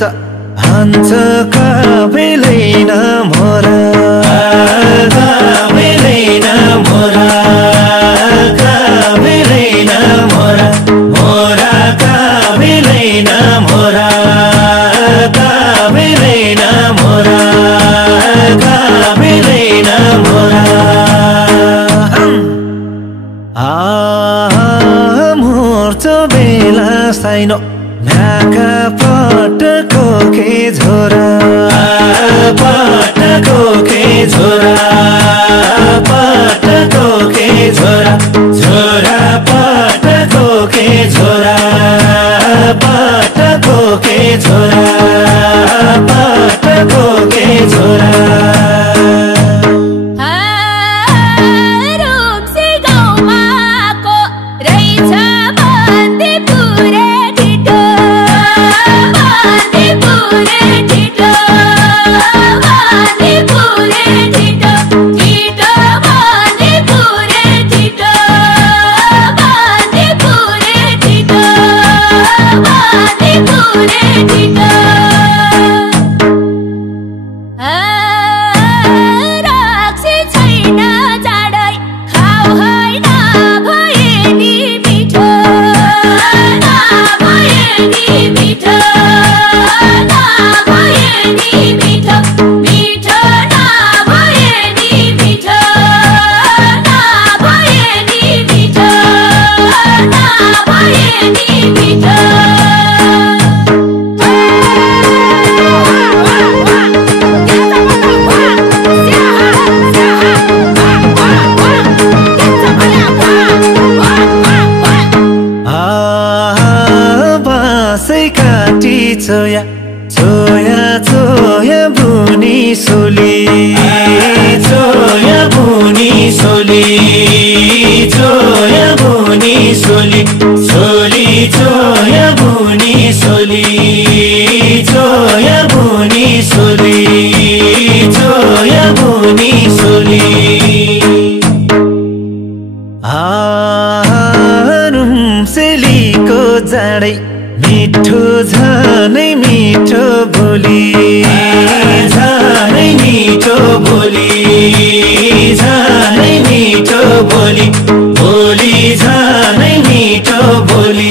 हन्छ कबेलैन मोरा कबेलैन मोरा कबेलैन मोरा मोरा कबेलैन मोरा कबेलैन मोरा कबेलैन मोरा मोर्च बेला साइनो नाका पटको के झोरा पटको के झोरा पटको के झोरा झोरा पटको के झोरा पटको के झोरा पटको के झोरा चोया चोया चोया बुनी सोली चोया बुनी सोली चोया बुनी सोली सोली चोया बुनी सोली चोया बुनी सोली चोया बुनी सोली रुम्सेलीको जाडै मिठो झनै मिठो बोली झनै मिठो बोली झनै मिठो बोली बोली झनै मिठो बोली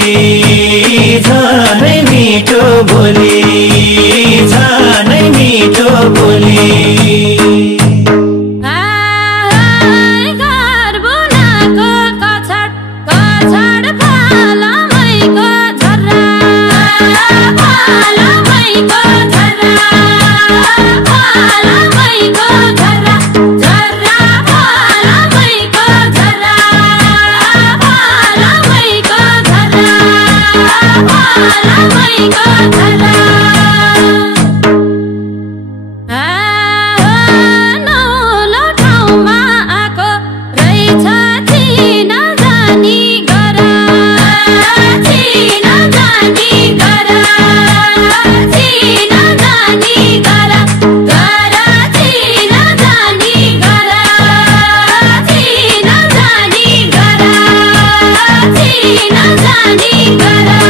झनै मिठो बोली झनै मिठो बोली जानी गरा